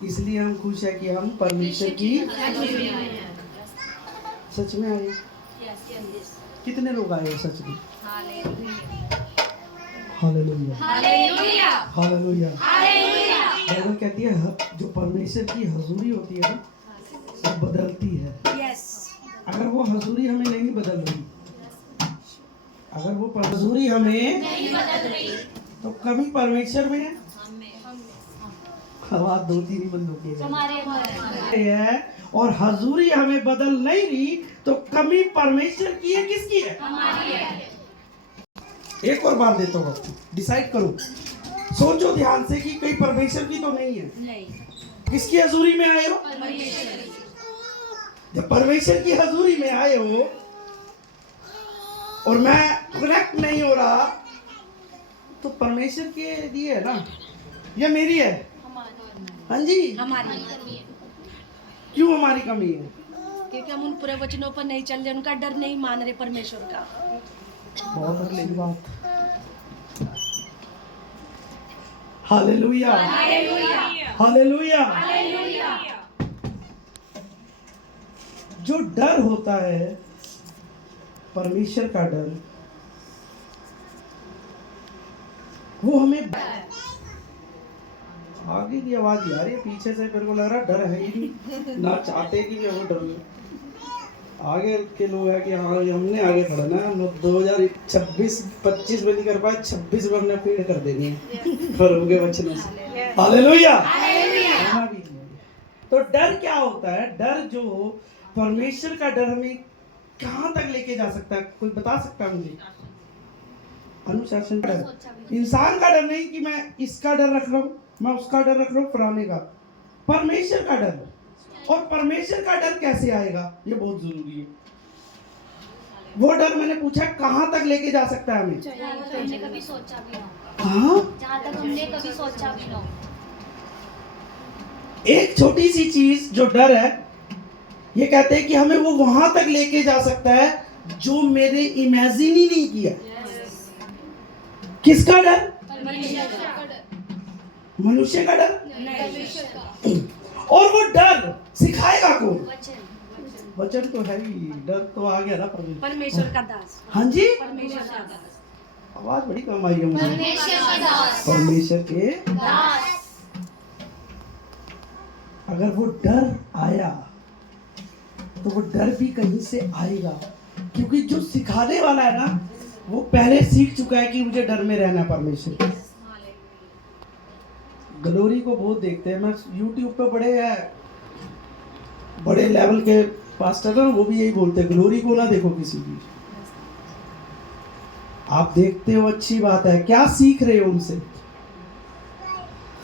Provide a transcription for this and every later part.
इसलिए हम खुश है कि हम परमेश्वर की सच में आए। कितने लोग आए सच में? Hallelujah hallelujah. बाइबल कहती है जो परमेश्वर की हजूरी होती है ना वो बदलती है। अगर वो हजूरी हमें नहीं बदल रही, अगर वो हजूरी हमें नहीं बदल रही तो कमी परमेश्वर में है। आवाज 2-3 बंदों की है और हजूरी हमें बदल नहीं रही तो कमी परमेश्वर की है किसकी है? हमारी है। एक और बात देता हूँ आपको, डिसाइड करो, सोचो ध्यान से कि कहीं परमेश्वर की तो नहीं है। नहीं। किसकी हजूरी में आए हो? जब परमेश्वर की हजूरी में आए हो और मैं कनेक्ट नहीं हो रहा तो परमेश्वर के लिए है ना, ये मेरी है। हाँ जी, हमारी। क्यों हमारी कमी है? क्योंकि हम उन पूरे वचनों पर नहीं चल रहे, उनका डर नहीं मान रहे परमेश्वर का। बहुत अगली बात। Hallelujah hallelujah. जो डर होता है परमेश्वर का डर, वो हमें आगे की आवाज आ रही है पीछे से, मेरे को लग रहा डर है ही नहीं ना, चाहते कि मैं वो डर में। आगे के लोग है कि हाँ हमने आगे खड़ना है, हम 2026-25 में नहीं कर पाए, 26 में हमने पीड़ कर देनी है प्रभु के वचनों से। हालेलुया। तो डर क्या होता है? डर जो परमेश्वर का डर हमें कहाँ तक लेके जा सकता है? कोई बता सकता है मुझे? अनुशासन डर, इंसान का डर नहीं कि मैं इसका डर रख रहा हूँ, मैं उसका डर रख रहा हूँ, फलाने का। परमेश्वर का डर। और परमेश्वर का डर कैसे आएगा ये बहुत जरूरी है। वो डर मैंने पूछा कहाँ तक लेके जा सकता है हमें? हमने कभी सोचा भी ना। हाँ, जहाँ तक हमने कभी सोचा भी ना। एक छोटी सी चीज जो डर है, ये कहते हैं कि हमें वो वहां तक लेके जा सकता है जो मेरे इमेजिन ही नहीं किया। किसका डर? मनुष्य का डर। और वो डर सिखाएगा कौन? वचन तो है ही, डर तो आ गया ना परमेश्वर का दास। हाँ जी, परमेश्वर का दास। आवाज बड़ी कम आई है मुझे। परमेश्वर का दास। परमेश्वर के दास। अगर वो डर आया तो वो डर भी कहीं से आएगा, क्योंकि जो सिखाने वाला है ना वो पहले सीख चुका है कि मुझे डर में रहना। परमेश्वर ग्लोरी को बहुत देखते हैं, मैं YouTube पे बड़े लेवल के पास्टर हैं, वो भी यही बोलते हैं ग्लोरी को ना देखो किसी की। आप देखते हो अच्छी बात है, क्या सीख रहे हो उनसे?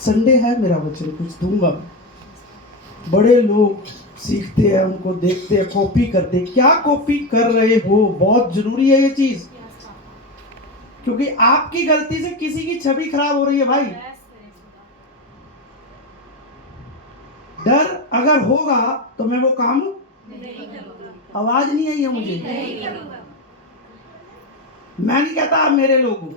संडे है मेरा वचन कुछ दूंगा। बड़े लोग सीखते हैं, उनको देखते हैं, कॉपी करते हैं। क्या कॉपी कर रहे हो? बहुत जरूरी है ये चीज, क्योंकि आपकी गलती से किसी की छवि खराब हो रही है भाई। डर अगर होगा तो मैं वो काम आवाज नहीं आई है मुझे। मैं नहीं कहता आप मेरे लोग हो,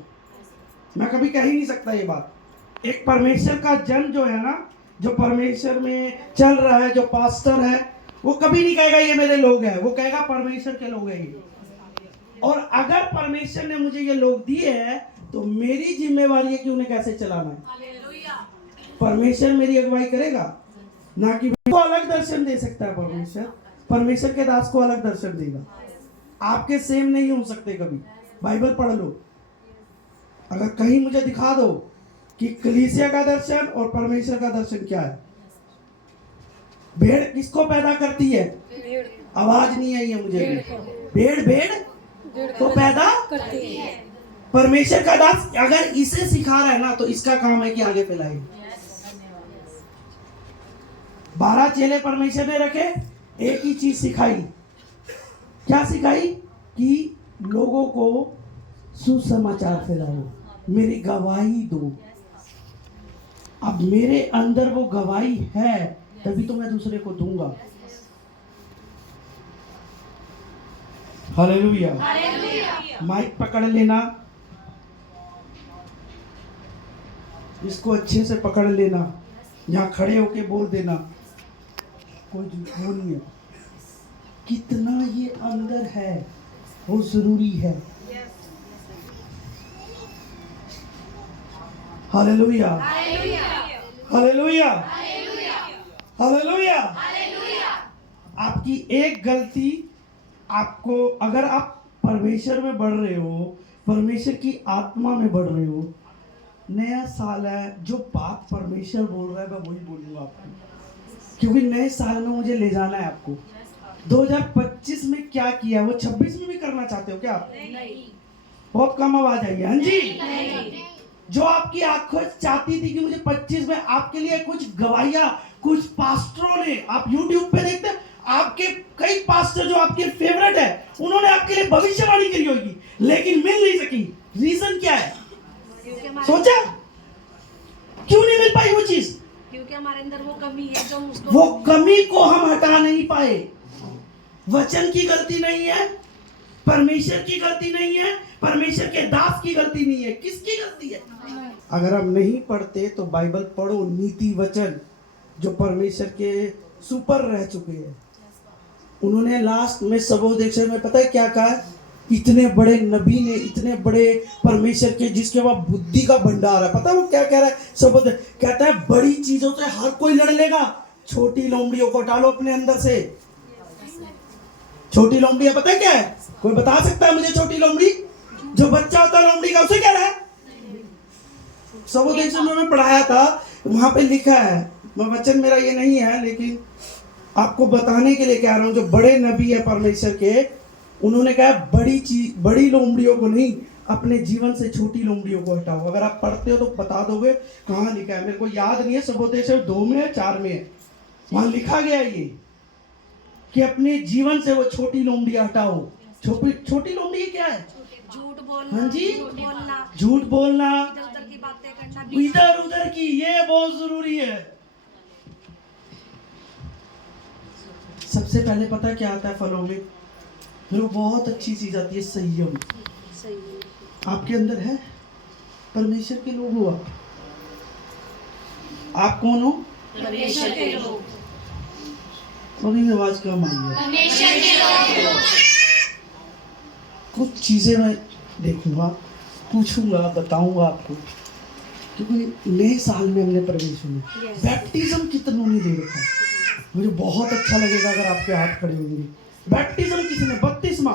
मैं कभी कह ही नहीं सकता ये बात। एक परमेश्वर का जन जो है ना, जो परमेश्वर में चल रहा है, जो पास्टर है, वो कभी नहीं कहेगा ये मेरे लोग हैं, वो कहेगा परमेश्वर के लोग हैं ये। और अगर परमेश्वर ने मुझे ये लोग दिए हैं तो मेरी जिम्मेवारी है कि उन्हें कैसे चलाना है। परमेश्वर मेरी अगुवाई करेगा, ना कि को अलग दर्शन दे सकता है परमेश्वर। परमेश्वर के दास को अलग दर्शन देगा। आपके सेम नहीं हो सकते कभी। बाइबल पढ़ लो, अगर कहीं मुझे दिखा दो कि कलीसिया का दर्शन और परमेश्वर का दर्शन क्या है। भेड़ किसको पैदा करती है? आवाज नहीं आई है मुझे। भेड़ को पैदा करती है। परमेश्वर का दास अगर इसे सिखा रहा है ना तो इसका काम है कि आगे फैलाए। 12 चेले परमेश्वर ने रखे, एक ही चीज सिखाई। क्या सिखाई? कि लोगों को सुसमाचार फैलाओ, मेरी गवाही दो। अब मेरे अंदर वो गवाही है तभी तो मैं दूसरे को दूंगा। हालेलुया। माइक पकड़ लेना, इसको अच्छे से पकड़ लेना। यहाँ खड़े होके बोल देना कोई वो नहीं है। कितना ये अंदर है वो जरूरी है। Hallelujah, hallelujah, hallelujah. आपकी एक गलती आपको, अगर आप परमेश्वर में बढ़ रहे हो, परमेश्वर की आत्मा में बढ़ रहे हो, नया साल है, जो बात परमेश्वर बोल रहा है मैं वही बोलूंगा आपको, क्योंकि नए साल में मुझे ले जाना है आपको। 2025 में क्या किया वो 26 में भी करना चाहते हो क्या आप? नहीं। बहुत कम आवाज आई है। हाँ जी, जो आपकी आंखों चाहती थी कि मुझे 25 में आपके लिए कुछ गवाहियां, कुछ पास्टरों ने, आप YouTube पे देखते हैं, आपके कई पास्टर जो आपके फेवरेट है, उन्होंने आपके लिए भविष्यवाणी करी होगी, लेकिन मिल नहीं सकी। रीजन क्या है? सोचा क्यों नहीं मिल पाई वो चीज? क्योंकि हमारे अंदर वो कमी है जो उसको, वो कमी को हम हटा नहीं पाए। वचन की गलती नहीं है, परमेश्वर की गलती नहीं है, परमेश्वर के दास की गलती नहीं है। किसकी गलती है? अगर आप नहीं पढ़ते तो बाइबल पढ़ो, नीति वचन जो परमेश्वर के सुपर रह चुके हैं। उन्होंने लास्ट में सबोदेश में पता है क्या कहा? इतने बड़े नबी ने, इतने बड़े परमेश्वर के जिसके पास बुद्धि का भंडार है, पता है वो क्या कह रहा है? सबोदेश कहता है बड़ी चीजों से हर कोई लड़ लेगा, छोटी लोमड़ियों को डालो अपने अंदर से। छोटी लोमड़ी पता है क्या है? कोई बता सकता है मुझे? छोटी लोमड़ी जो बच्चा होता है लोमड़ी का, उसे क्या रहा है? सबोदेश में मैं पढ़ाया था, वहां पे लिखा है, वचन मेरा ये नहीं है लेकिन आपको बताने के लिए कह रहा हूं, जो बड़े नबी है परमेश्वर के, उन्होंने कहा बड़ी चीज, बड़ी लोमड़ियों को नहीं, अपने जीवन से छोटी लोमड़ियों को हटाओ। अगर आप पढ़ते हो तो बता दोगे कहाँ लिखा है, मेरे को याद नहीं है, सबोदेश 2 में है 4 में है, वहां लिखा गया ये कि अपने जीवन से वो छोटी लोमड़ियां हटाओ। छोटी लोमड़ी क्या है? झूठ बोलना। हाँ जी, झूठ बोलना, झूठ बोलना, इधर उधर की बातें करना, इधर उधर की, ये बहुत जरूरी है। सबसे पहले पता क्या आता है फलों में? मेरे को बहुत अच्छी चीज आती है, संयम। सही है। आपके अंदर है? परमेश्वर के लोग हो आप कौन हो? परमेश्वर के लोग। थोड़ी आवाज कम आई है। परमेश्वर के लोग। कुछ चीजें मैं देखूंगा, पूछूंगा, बताऊंगा आपको, क्योंकि नए साल में हमने प्रवेश में बैप्टिज्म कितनों ने दे रखा है। मुझे बहुत अच्छा लगेगा अगर आपके हाथ खड़े होंगे। बैप्टिज्म किसने? बपतिस्मा।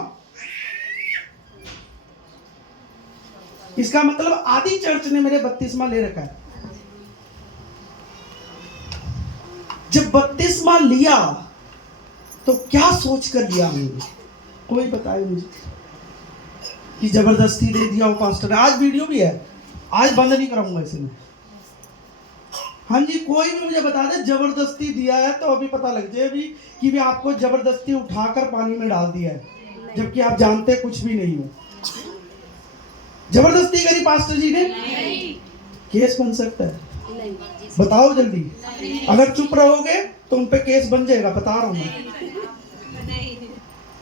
इसका मतलब आदि चर्च ने मेरे बपतिस्मा ले रखा है। जब बपतिस्मा लिया तो क्या सोच कर लिया हमने? कोई बताए मुझे कि जबरदस्ती दे दिया वो पास्टर ने? आज वीडियो भी है, आज बंद नहीं कराऊंगा इसे मैं। हाँ जी, कोई भी मुझे बता दे जबरदस्ती दिया है तो अभी पता लग जाए अभी कि भी आपको जबरदस्ती उठाकर पानी में डाल दिया है, जबकि आप जानते कुछ भी नहीं हो। जबरदस्ती करी पास्टर जी ने? केस बन सकता है। बताओ जल्दी, अगर चुप रहोगे तो उन पे केस बन जाएगा, बता रहा हूं मैं।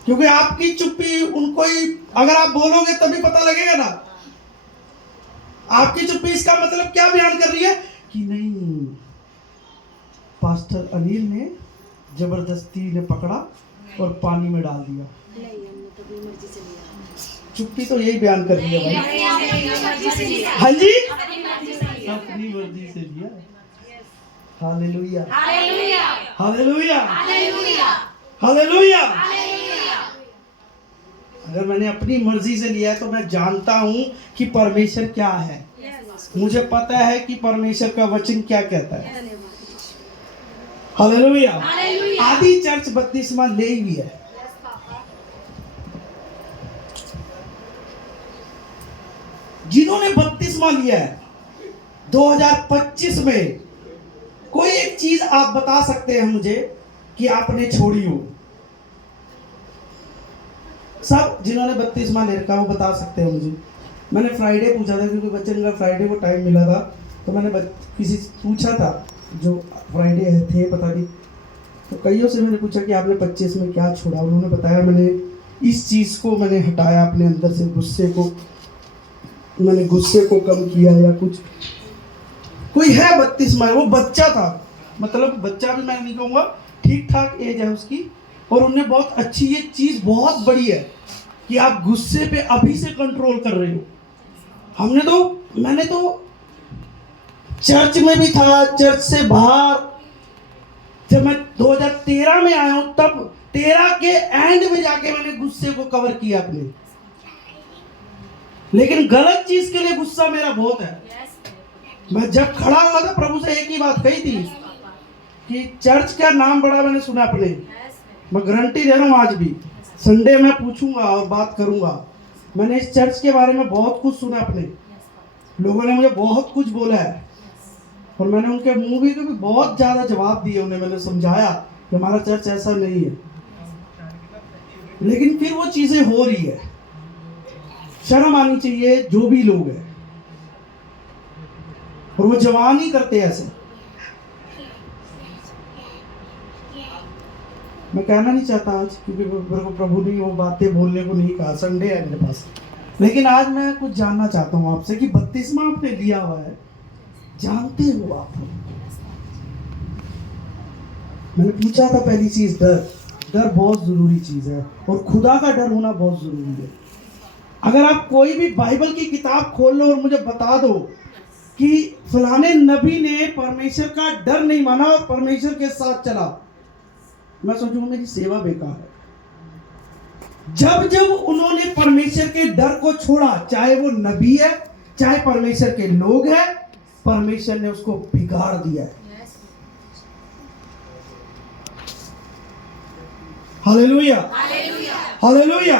क्योंकि आपकी चुप्पी उनको ही, अगर आप बोलोगे तभी पता लगेगा ना। आपकी चुप्पी इसका मतलब क्या बयान कर रही है कि नहीं, पास्टर अनिल ने जबरदस्ती ने पकड़ा और पानी में डाल दिया। चुप्पी तो यही बयान कर रही है भाई। हाँ जी, अपनी मर्जी से लिया। Hallelujah, hallelujah, hallelujah. अगर मैंने अपनी मर्जी से लिया है तो मैं जानता हूं कि परमेश्वर क्या है, मुझे पता है कि परमेश्वर का वचन क्या कहता है। हालेलुया। आदि चर्च बपतिस्मा ले ही है। जिन्होंने बपतिस्मा लिया है 2025 में, कोई एक चीज आप बता सकते हैं मुझे कि आपने छोड़ी हो? सब जिन्होंने बपतिस्मा ले रखा वो बता सकते हैं मुझे। मैंने फ्राइडे पूछा था, क्योंकि बच्चन का फ्राइडे को टाइम मिला था, तो मैंने किसी से पूछा था जो फ्राइडे थे, पता नहीं, तो कईयों से मैंने पूछा कि आपने 25 में क्या छोड़ा। उन्होंने बताया मैंने इस चीज़ को मैंने हटाया अपने अंदर से, गुस्से को मैंने गुस्से को कम किया, या कुछ। कोई है बपतिस्मा, वो बच्चा था, मतलब बच्चा भी मैं नहीं कहूँगा, ठीक ठाक एज है उसकी, और उनने बहुत अच्छी, ये चीज़ बहुत बड़ी है कि आप गुस्से पे अभी से कंट्रोल कर रहे हो। मैंने तो चर्च में भी था, चर्च से बाहर, जब मैं 2013 में आया हूं तब 13 के एंड में जाके मैंने गुस्से को कवर किया अपने। लेकिन गलत चीज के लिए गुस्सा मेरा बहुत है। मैं जब खड़ा हुआ था प्रभु से एक ही बात कही थी कि चर्च का नाम बड़ा मैंने सुना अपने, मैं गारंटी दे रहा हूँ आज भी, संडे में पूछूंगा और बात करूंगा। मैंने इस चर्च के बारे में बहुत कुछ सुना अपने, लोगों ने मुझे बहुत कुछ बोला है, और मैंने उनके मुंह भी बहुत ज़्यादा जवाब दिए, उन्हें मैंने समझाया कि हमारा चर्च ऐसा नहीं है। लेकिन फिर वो चीज़ें हो रही है, शर्म आनी चाहिए जो भी लोग हैं, और वो जवान ही करते हैं ऐसे। मैं कहना नहीं चाहता आज, क्योंकि मेरे को प्रभु ने वो बातें बोलने को नहीं कहा, संडे है मेरे पास। लेकिन आज मैं कुछ जानना चाहता हूँ आपसे कि बपतिस्मा आपने लिया हुआ है, जानते हो आप? मैंने पूछा था पहली चीज, डर बहुत जरूरी चीज है, और खुदा का डर होना बहुत जरूरी है। अगर आप कोई भी बाइबल की किताब खोल लो और मुझे बता दो कि फलाने नबी ने परमेश्वर का डर नहीं माना और परमेश्वर के साथ चला, मैं सोचूंगा मेरी सेवा बेकार है। जब जब उन्होंने परमेश्वर के डर को छोड़ा, चाहे वो नबी है चाहे परमेश्वर के लोग हैं, परमेश्वर ने उसको बिगाड़ दिया है। Hallelujah, hallelujah.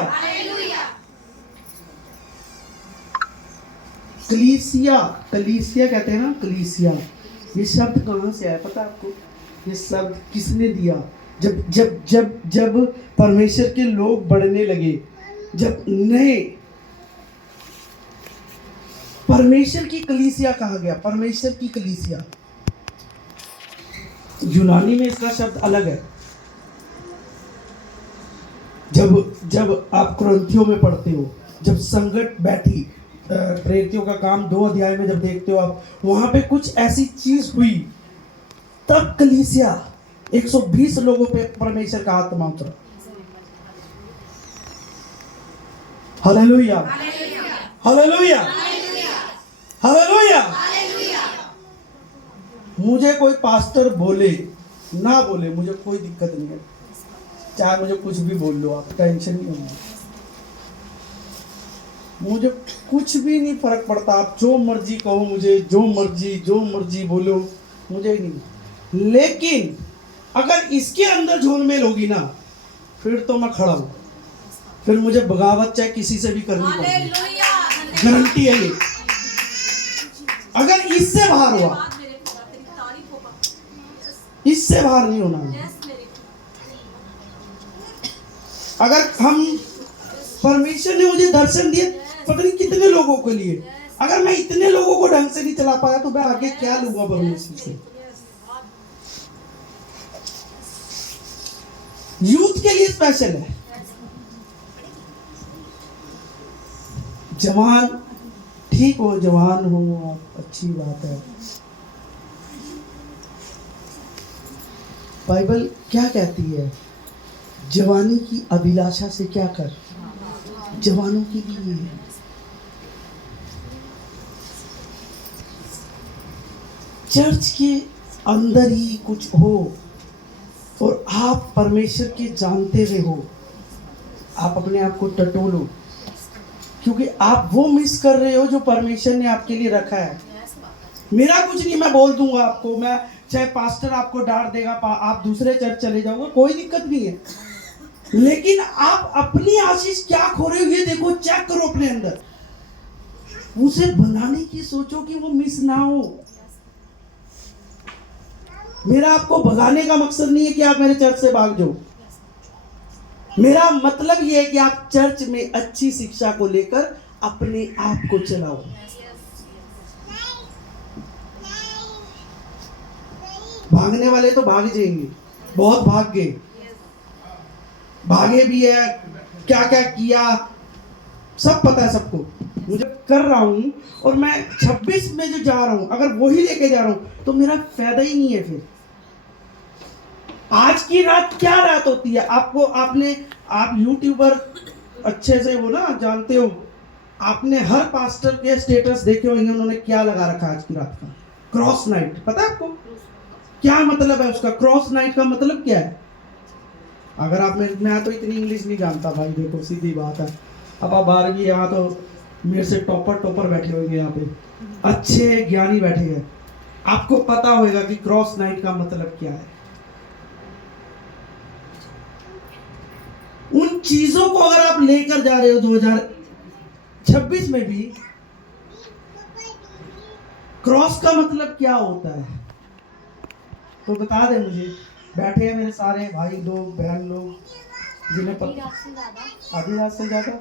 कलीसिया कहते हैं ना, कलीसिया, ये शब्द कहाँ से आया पता है आपको? ये शब्द किसने दिया? जब जब जब जब परमेश्वर के लोग बढ़ने लगे, जब नए परमेश्वर की कलीसिया कहा गया, परमेश्वर की कलीसिया, यूनानी में इसका शब्द अलग है। जब आप कुरिन्थियों में पढ़ते हो, जब संगत बैठी, प्रेरितों का काम 2 अध्याय में जब देखते हो आप, वहां पे कुछ ऐसी चीज हुई, तब कलीसिया 120 लोगों पे परमेश्वर का आत्मा उतरा। Hallelujah, hallelujah, hallelujah. मुझे कोई पास्टर बोले ना बोले, मुझे कोई दिक्कत नहीं है, चाहे मुझे कुछ भी बोल लो, आप टेंशन नहीं होगी, मुझे कुछ भी नहीं फर्क पड़ता। आप जो मर्जी कहो मुझे, जो मर्जी बोलो, मुझे नहीं। लेकिन अगर इसके अंदर झोलमेल होगी ना, फिर तो मैं खड़ा हूं, फिर मुझे बगावत चाहे किसी से भी करनी पड़ेगी, गारंटी है ये। अगर इससे बाहर हुआ, इससे बाहर नहीं होना। अगर हम, परमेश्वर ने मुझे दर्शन दिए पता नहीं कितने लोगों के लिए, अगर मैं इतने लोगों को ढंग से नहीं चला पाया तो मैं आगे क्या लूंगा परमेश्वर से? यूथ के लिए स्पेशल है, जवान ठीक हो, जवान हो आप, अच्छी बात है। बाइबल क्या कहती है? जवानी की अभिलाषा से क्या कर, जवानों के लिए। चर्च के अंदर ही कुछ हो और आप परमेश्वर के जानते हुए हो, आप अपने आप को टटोलो, क्योंकि आप वो मिस कर रहे हो जो परमेश्वर ने आपके लिए रखा है। मेरा कुछ नहीं, मैं बोल दूंगा आपको, मैं चाहे पास्टर आपको डांट देगा, आप दूसरे चर्च चले जाओगे, कोई दिक्कत नहीं है, लेकिन आप अपनी आशीष क्या खो रहे हो ये देखो, चेक करो अपने अंदर, उसे बनाने की सोचो कि वो मिस ना हो। मेरा आपको भगाने का मकसद नहीं है कि आप मेरे चर्च से भाग जाओ, मेरा मतलब ये है कि आप चर्च में अच्छी शिक्षा को लेकर अपने आप को चलाओ। भागने वाले तो भाग जाएंगे, बहुत भाग गए, भागे भी है, क्या क्या किया सब पता है सबको। मुझे कर रहा हूं और मैं 26 में जो जा रहा हूं, अगर वही लेके जा रहा हूं तो मेरा फायदा ही नहीं है फिर। आज की रात क्या रात होती है? आपको आप यूट्यूबर अच्छे से हो ना, जानते हो, आपने हर पास्टर के स्टेटस देखे होंगे, उन्होंने क्या लगा रखा है आज की रात का? Cross night. पता है आपको क्या मतलब है उसका? क्रॉस नाइट का मतलब क्या है? अगर आप मैं तो इतनी इंग्लिश नहीं जानता भाई, देखो सीधी बात है। अब आप 12वीं, यहाँ तो मेरे से टॉपर बैठे होंगे, यहाँ पे अच्छे ज्ञानी बैठे हैं, आपको पता होगा कि क्रॉस नाइट का मतलब क्या है। उन चीजों को अगर आप लेकर जा रहे हो 2026 में भी, क्रॉस का मतलब क्या होता है तो बता दे मुझे। बैठे हैं मेरे सारे भाई लोग, बहन लोग, जिन्हें आधी रात से ज्यादा। आधी रात से ज्यादा।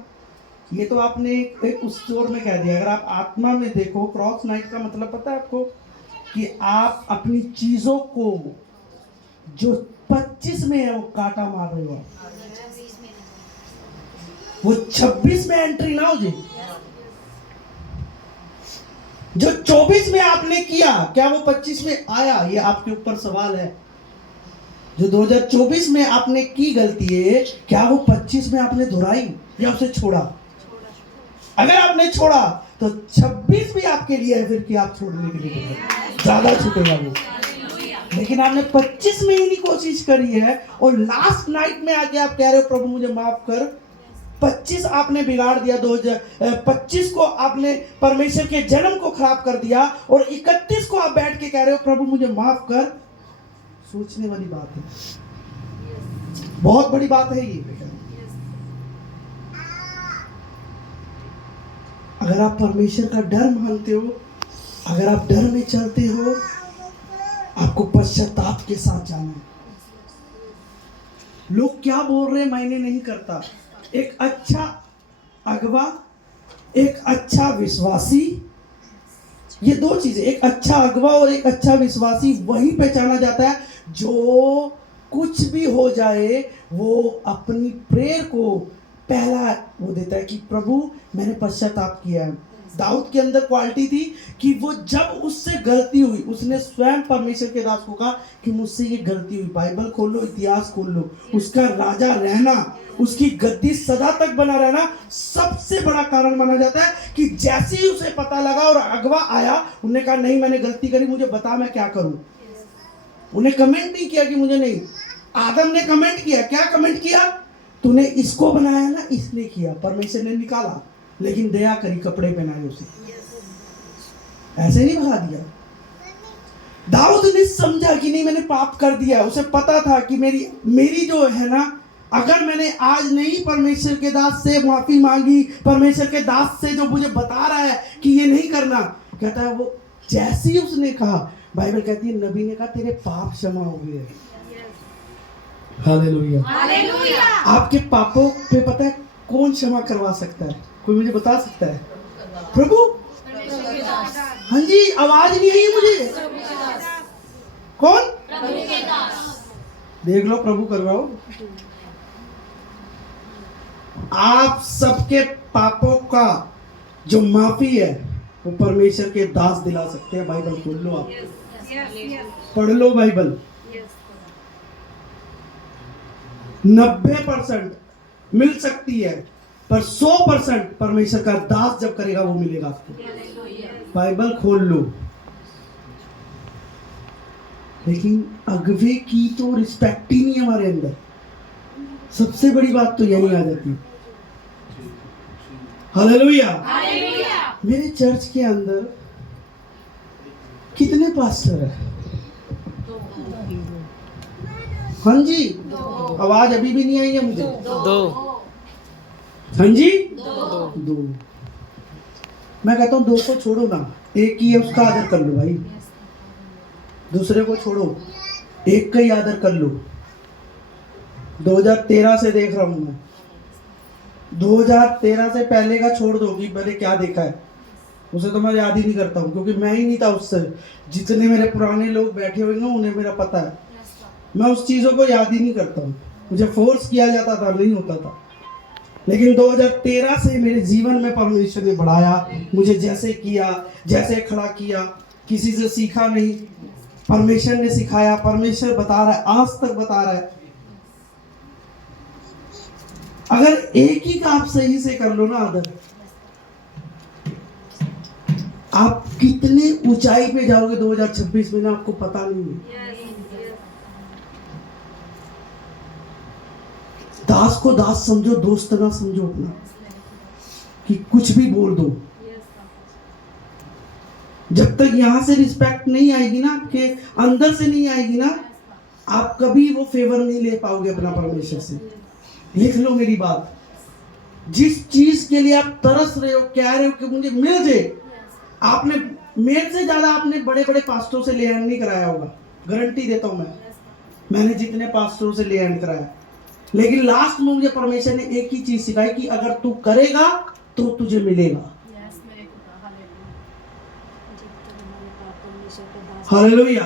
ये तो आपने एक उस चोर में कह दिया। अगर आप आत्मा में देखो, क्रॉस नाइट का मतलब पता है आपको? कि आप अपनी चीजों को जो 25 में है वो काटा मार रहे हो, वो 26 में एंट्री ना हो जाए। जो 24 में आपने किया, क्या वो 25 में आया? ये आपके ऊपर सवाल है। जो 2024 में आपने की गलती है, क्या वो 25 में आपने दोहराई या उसे छोड़ा? अगर आपने छोड़ा तो 26 भी आपके लिए है फिर कि आप छोड़ने के लिए ज्यादा छूटेगा वो। लेकिन आपने 25 में ही नहीं कोशिश करी है, और लास्ट नाइट में आके आप कह रहे हो प्रभु मुझे माफ कर। 25 आपने बिगाड़ दिया, 2025 को आपने परमेश्वर के जन्म को खराब कर दिया, और 31 को आप बैठ के कह रहे हो प्रभु मुझे माफ कर। सोचने वाली बात है, बहुत बड़ी बात है ये। अगर आप परमेश्वर का डर मानते हो, अगर आप डर में चलते हो, आपको पश्चाताप के साथ जाना है। लोग क्या बोल रहे हैं मायने नहीं करता। एक अच्छा अगवा, एक अच्छा विश्वासी, ये दो चीजें, एक अच्छा अगवा और एक अच्छा विश्वासी, वही पहचाना जाता है जो कुछ भी हो जाए वो अपनी प्रेयर को पहला वो देता है कि प्रभु मैंने पश्चाताप किया है। दाऊद के अंदर क्वालिटी थी कि वो जब उससे गलती हुई, उसने स्वयं परमेश्वर के दास को कहा कि मुझसे ये गलती हुई। बाइबल खोल लो, इतिहास खोल लो, उसका राजा रहना, उसकी गद्दी सदा तक बना रहना सबसे बड़ा कारण माना जाता है कि जैसे ही उसे पता लगा और अगवा आया, उन्होंने कहा नहीं मैंने गलती करी, मुझे बता मैं क्या करूं। उन्हें कमेंट नहीं किया कि मुझे नहीं। आदम ने कमेंट किया, क्या कमेंट किया? तूने इसको बनाया ना, इसने किया। परमेश्वर ने निकाला, लेकिन दया करी, कपड़े पहनाए उसे, ऐसे नहीं भगा दिया। दाऊद ने समझा कि नहीं मैंने पाप कर दिया। उसे पता था कि मेरी जो है ना, अगर मैंने आज नहीं परमेश्वर के दास से माफी मांगी, परमेश्वर के दास से जो मुझे बता रहा है कि ये नहीं करना, कहता है वो जैसे ही उसने कहा, बाइबल कहती है नबी ने कहा तेरे पाप क्षमा हो गए। Hallelujah, hallelujah. आपके पापों पे पता है कौन क्षमा करवा सकता है? कोई मुझे बता सकता है? प्रभु। हाँ जी, आवाज नहीं आई मुझे। कौन? देख लो, प्रभु करवाओ। आप सबके पापों का जो माफी है वो परमेश्वर के दास दिला सकते हैं। बाइबल खोल लो, आप पढ़ लो बाइबल। 90% मिल सकती है, पर 100% परमेश्वर का दास जब करेगा वो मिलेगा आपको। बाइबल खोल लो। लेकिन अगवे की तो रिस्पेक्ट ही नहीं हमारे अंदर। सबसे बड़ी बात तो यही आ जाती है। Hallelujah, hallelujah. मेरे चर्च के अंदर कितने पास्टर हैं? हाँ जी, आवाज अभी भी नहीं आई है मुझे। दो। हाँ जी, दो। मैं कहता हूँ दो को छोड़ो ना, एक ही है उसका आदर कर लो भाई। दूसरे को छोड़ो, एक का ही आदर कर लो। 2013 से देख रहा हूँ मैं। 2013 से पहले का छोड़ दो कि मैंने क्या देखा है, उसे तो मैं याद ही नहीं करता हूँ, क्योंकि मैं ही नहीं था उससे। जितने मेरे पुराने लोग बैठे हुए हैं उन्हें मेरा पता है। मैं उस चीज़ों को याद ही नहीं करता हूँ। मुझे फोर्स किया जाता था, नहीं होता था। लेकिन 2013 से मेरे जीवन में परमेश्वर ने बढ़ाया, मुझे जैसे किया, जैसे खड़ा किया, किसी से सीखा नहीं। परमेश्वर ने सिखाया, परमेश्वर बता रहा है, आज तक बता रहा है। अगर एक ही का आप सही से कर लो ना अदर, आप कितने ऊंचाई पे जाओगे 2026 में ना, आपको पता नहीं है। दास को दास समझो, दोस्त ना समझो अपना, कि कुछ भी बोल दो। जब तक यहां से रिस्पेक्ट नहीं आएगी ना, आपके अंदर से नहीं आएगी ना, आप कभी वो फेवर नहीं ले पाओगे अपना परमेश्वर से। लिख लो मेरी बात, जिस चीज के लिए आप तरस रहे हो, कह रहे हो कि मुझे मिल जाए, आपने मेरे से ज्यादा आपने बड़े बड़े पास्टरों से ले हैंड नहीं कराया होगा, गारंटी देता हूं मैंने जितने पास्टरों से ले हैंड कराया। लेकिन लास्ट में मुझे परमेश्वर ने एक ही चीज सिखाई कि अगर तू करेगा तो तुझे मिलेगा। Hallelujah,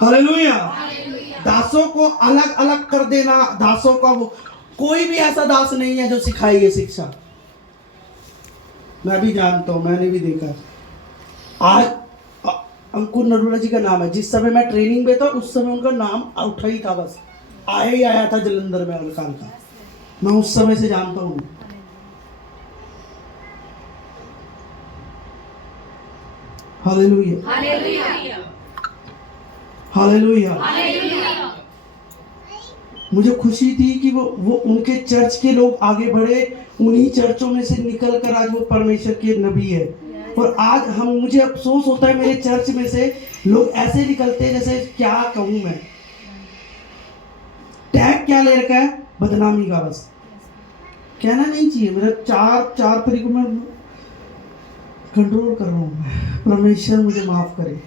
hallelujah. दासों को अलग अलग कर देना, दासों का वो कोई भी ऐसा दास नहीं है जो सिखाई ये शिक्षा। मैं भी जानता हूं, मैंने भी देखा। आज अंकुर नरूला जी का नाम है, जिस समय मैं ट्रेनिंग में था उस समय उनका नाम उठा ही था, बस आया ही आया था जलंधर में अलकाल का। मैं उस समय से जानता हूं। Hallelujah, hallelujah. मुझे खुशी थी कि वो उनके चर्च के लोग आगे बढ़े, उन्हीं चर्चों में से निकल कर आज वो परमेश्वर के नबी है। और आज मुझे अफसोस होता है, मेरे चर्च में से लोग ऐसे निकलते हैं जैसे क्या कहूं मैं, टैग क्या ले रखा है, बदनामी का। बस कहना नहीं चाहिए। मेरा 4 तरीकों में कंट्रोल कर रहा हूं, परमेश्वर मुझे माफ करे।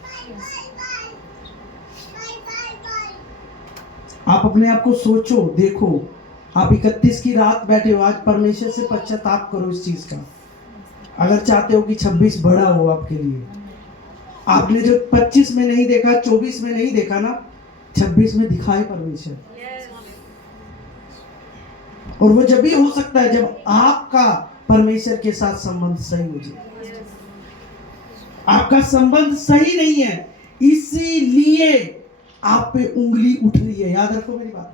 आप अपने आप को सोचो, देखो, आप 31 की रात बैठे हो, आज परमेश्वर से पश्चाताप करो इस चीज का। अगर चाहते हो कि 26 बड़ा हो आपके लिए, आपने जो 25 में नहीं देखा, 24 में नहीं देखा ना, 26 में दिखाए परमेश्वर। और वो जब भी हो सकता है जब आपका परमेश्वर के साथ संबंध सही हो जाए। आपका संबंध सही नहीं है, इसीलिए आप पे उंगली उठ रही है। याद रखो मेरी बात,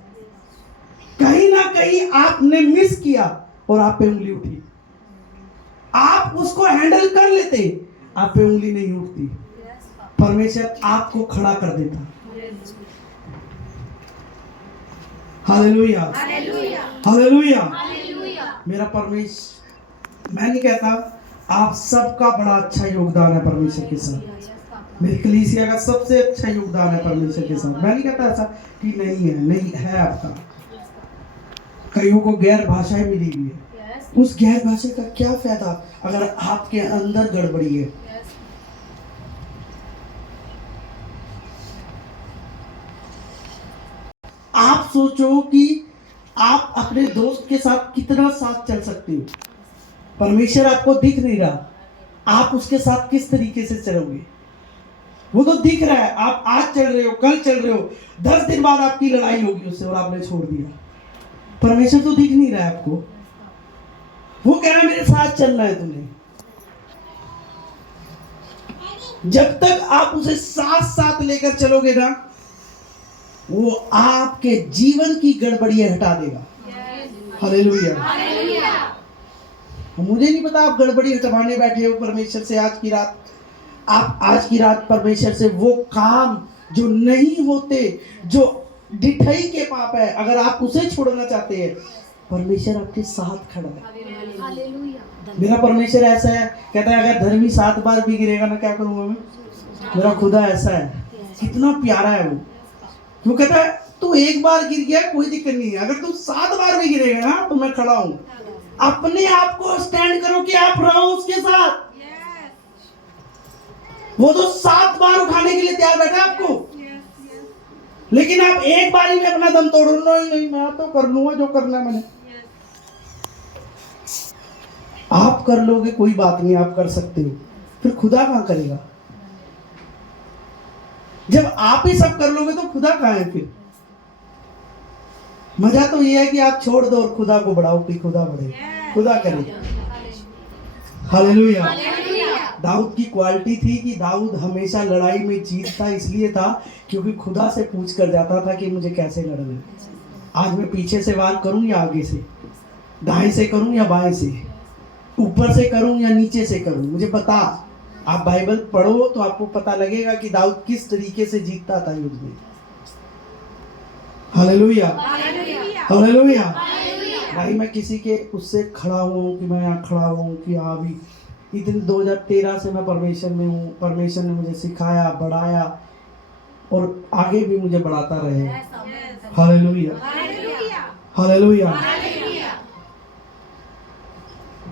कहीं ना कहीं आपने मिस किया और आप पे उंगली उठी। आप उसको हैंडल कर लेते, आप पे उंगली नहीं उठती। परमेश्वर आपको खड़ा कर देता। Hallelujah, hallelujah. मेरा परमेश्वर, मैं नहीं कहता, आप सबका बड़ा अच्छा योगदान है परमेश्वर के साथ। मेरी कलीसिया का सबसे अच्छा योगदान है परमेश्वर के साथ। मैं नहीं कहता ऐसा कि नहीं है, नहीं है आपका। कईयों को गैर भाषाएं मिली हुई है, उस गैर भाषा का क्या फायदा अगर आपके अंदर गड़बड़ी है। आप सोचो कि आप अपने दोस्त के साथ कितना साथ चल सकते हो। परमेश्वर आपको दिख नहीं रहा, आप उसके साथ किस तरीके से चलोगे। वो तो दिख रहा है, आप आज चल रहे हो, कल चल रहे हो, 10 दिन बाद आपकी लड़ाई होगी उससे और आपने छोड़ दिया। परमेश्वर तो दिख नहीं रहा है आपको। वो कह रहा है मेरे साथ चलना है तुम्हें। जब तक आप उसे साथ साथ लेकर चलोगे ना, वो आपके जीवन की गड़बड़ियां हटा देगा। हालेलुया। मुझे नहीं पता आप गड़बड़ी हटवाने बैठे हो परमेश्वर से आज की रात। आप आज की रात परमेश्वर से वो काम जो नहीं होते, जो डिठई के पाप है, अगर आप उसे छोड़ना चाहते हैं, परमेश्वर आपके साथ खड़ा है। मेरा परमेश्वर ऐसा है, कहता है अगर धर्मी 7 बार भी गिरेगा ना, क्या करूंगा मैं। मेरा खुदा ऐसा है, कितना प्यारा है वो कहता है तू 1 बार गिर गया कोई दिक्कत नहीं है, अगर तू 7 बार भी गिरेगा ना तो मैं खड़ा हूं। अपने आप को स्टैंड करो कि आप रहो उसके साथ। वो तो 7 बार उठाने के लिए तैयार बैठा है आपको। लेकिन आप एक बार ही में अपना दम तोड़ लो, नहीं मैं तो कर लूंगा जो करना है मैंने। आप कर लोगे कोई बात नहीं, आप कर सकते हो, फिर खुदा कहां करेगा। जब आप ही सब कर लोगे तो खुदा कहां है फिर। मजा तो ये है कि आप छोड़ दो और खुदा को बढ़ाओ कि खुदा बढ़े, खुदा करे। हालेलुया। दाऊद की क्वालिटी थी कि दाऊद हमेशा लड़ाई में जीतता इसलिए था क्योंकि खुदा से पूछ कर जाता था कि मुझे कैसे लड़ना है। आज मैं पीछे से वार करूं या आगे से, दाएं से करूं या बाएं से, ऊपर से करूं या नीचे से करूं, मुझे बता। आप बाइबल पढ़ो तो आपको पता लगेगा कि दाऊद किस तरीके से जीतता था युद्ध में। Hallelujah, hallelujah. भाई मैं किसी के उससे खड़ा हूँ कि मैं यहाँ खड़ा हूँ कि हाँ भी इतने 2013 से मैं परमेश्वर में हूँ, परमेश्वर ने मुझे सिखाया, बढ़ाया और आगे भी मुझे बढ़ाता रहे। Hallelujah, hallelujah.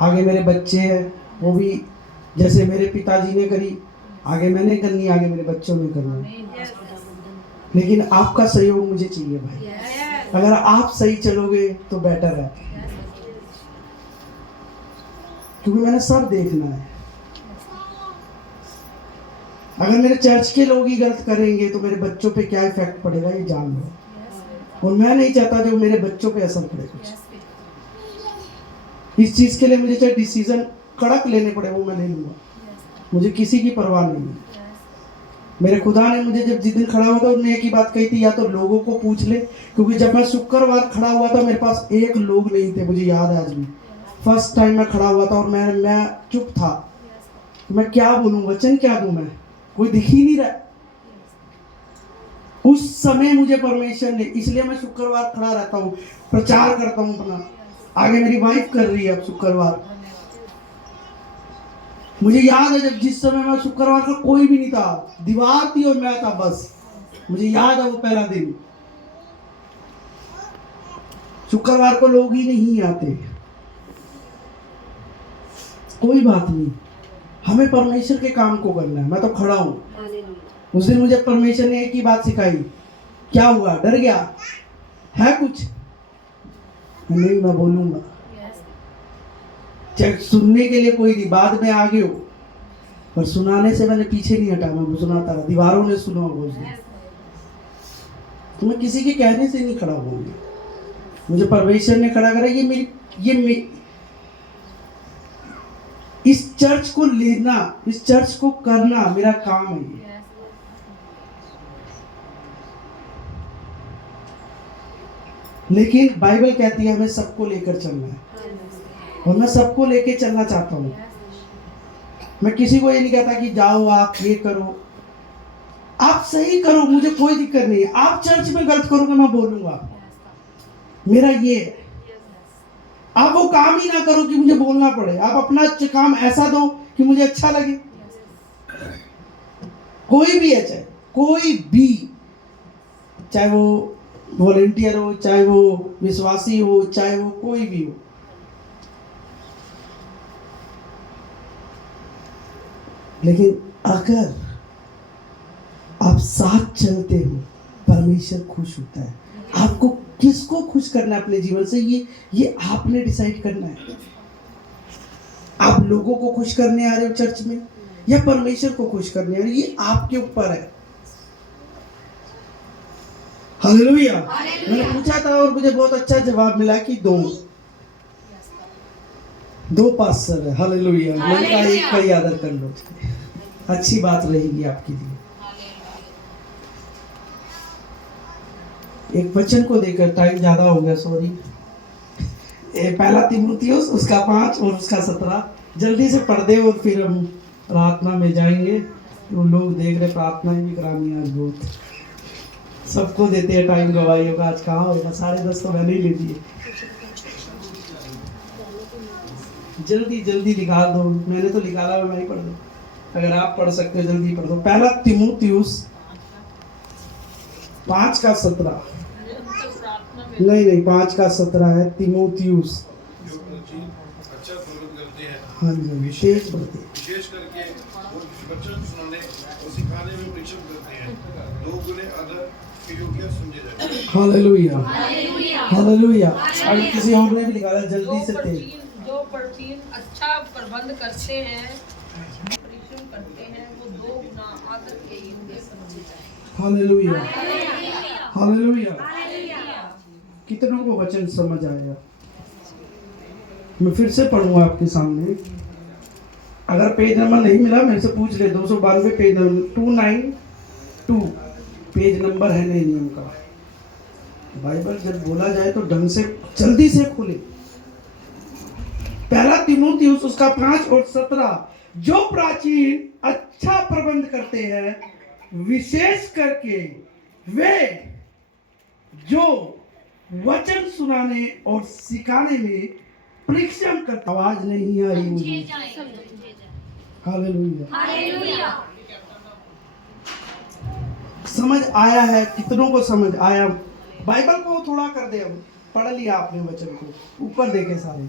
आगे मेरे बच्चे हैं, वो भी जैसे मेरे पिताजी ने करी, आगे मैंने करनी, आगे मेरे बच्चों ने करनी। लेकिन आपका सहयोग मुझे चाहिए भाई। अगर आप सही चलोगे तो बेटर है, क्योंकि मैंने सब देखना है। अगर मेरे चर्च के लोग ही गलत करेंगे तो मेरे बच्चों पे क्या इफेक्ट पड़ेगा ये जान लो। और मैं नहीं चाहता जो मेरे बच्चों पे असर पड़े कुछ। इस चीज के लिए मुझे चाहे डिसीजन कड़क लेने पड़े वो मैं ले लूंगा, मुझे किसी की परवाह नहीं है। मेरे खुदा ने मुझे जब जिस दिन खड़ा हुआ था उन्होंने एक ही बात कही थी, या तो लोगों को पूछ ले, क्योंकि जब मैं शुक्रवार खड़ा हुआ था मेरे पास एक लोग नहीं थे, मुझे याद है आज भी। फर्स्ट टाइम मैं खड़ा हुआ था और मैं चुप था, मैं क्या बोलूं, वचन क्या दूं, मैं कोई दिख ही नहीं रहा। उस समय मुझे परमेश्वर ने, इसलिए मैं शुक्रवार खड़ा रहता हूँ, प्रचार करता हूँ अपना। आगे मेरी वाइफ कर रही है अब शुक्रवार। मुझे याद है जब जिस समय मैं शुक्रवार का कोई भी नहीं था, दीवार थी और मैं था बस। मुझे याद है वो पहला दिन, शुक्रवार को लोग ही नहीं आते। कोई बात नहीं, हमें परमेश्वर के काम को करना है। मैं तो खड़ा हूं। उस दिन मुझे परमेश्वर ने एक ही बात सिखाई। क्या हुआ, डर गया है कुछ? नहीं, मैं बोलूंगा। चाहे सुनने के लिए कोई नहीं, बाद में आगे हो, पर सुनाने से मैंने पीछे नहीं हटा, मैं सुनाता रहा। दीवारों ने सुना होगा उस दिन, तो मैं किसी के कहने से नहीं खड़ा हुआ। मुझे परमेश्वर ने खड़ा करा। ये मेरी इस चर्च को लेना, इस चर्च को करना मेरा काम है ये। लेकिन बाइबल कहती है हमें सबको लेकर चलना है, और मैं सबको लेके चलना चाहता हूँ। मैं किसी को ये नहीं कहता कि जाओ आप ये करो, आप सही करो, मुझे कोई दिक्कत नहीं है। आप चर्च में गलत करोगे मैं बोलूंगा, मेरा ये है। आप वो काम ही ना करो कि मुझे बोलना पड़े, आप अपना काम ऐसा दो कि मुझे अच्छा लगे। कोई भी है, चाहे कोई भी, चाहे वो वॉलेंटियर हो, चाहे वो विश्वासी हो, चाहे वो कोई भी हो। लेकिन अगर आप साथ चलते हो परमेश्वर खुश होता है। आपको किसको खुश करना है अपने जीवन से, ये आपने डिसाइड करना है। आप लोगों को खुश करने आ रहे हो चर्च में या परमेश्वर को खुश करने आ रहे हो, ये आपके ऊपर है। हालेलुया। मैंने पूछा था और मुझे बहुत अच्छा जवाब मिला कि दो पास्टर है। हालेलुया। मैंने कहा एक का ही आदर कर लो, अच्छी बात रहेगी आपके लिए। एक वचन को देकर, टाइम ज्यादा हो गया, सॉरी। पहला तीमुथियुस उसका 5 और उसका 17 जल्दी से पढ़ दे और फिर हम प्रार्थना में जाएंगे। तो लोग देख रहे, प्रार्थनाएं भी करानी है आज बहुत, सबको देते हैं टाइम, गवाही होगा आज कहाँ होगा। 10:30 तो मैंने ही ले दिए। जल्दी जल्दी निकाल दो, मैंने तो निकाला, मैं ही पढ़ दो। अगर आप पढ़ सकते हो जल्दी पढ़ दो। पहला तीमुथियुस 5 का 17, नहीं 5 का 17 है। तीमुथियुस अच्छा करते हैं, हाँ जी, विशेष बढ़ते, विशेष करके वो बच्चों को सुनाने और सिखाने में परिश्रम करते हैं, लोग उन्हें आदर के योग्य समझे जाते हैं। Hallelujah, hallelujah. अभी किसी और ने भी निकाला, जल्दी से थे। जो परचीन अच्छा प्रबंध करते हैं, परिश्रम करते हैं, वो 2 गुना आदर के योग्य समझे जाते हैं। Hallelujah, hallelujah. कितनों को वचन समझ आया? मैं फिर से पढ़ूंगा आपके सामने। अगर पेज नंबर नहीं मिला मेरे से पूछ ले, 292 पेज नंबर 292 पेज नंबर है नहीं नियम का। बाइबल जब बोला जाए तो ढंग से जल्दी से खोले। पहला तीमुथियुस उसका 5 और 17, जो प्राचीन अच्छा प्रबंध करते हैं, विशेष करके वे जो वचन सुनाने और सिखाने में परिश्रम कर। आवाज नहीं आई मुझे। हालेलुया। समझ आया है? कितनों को समझ आया? बाइबल को थोड़ा कर दे, अब पढ़ लिया आपने वचन को, ऊपर देखे सारे।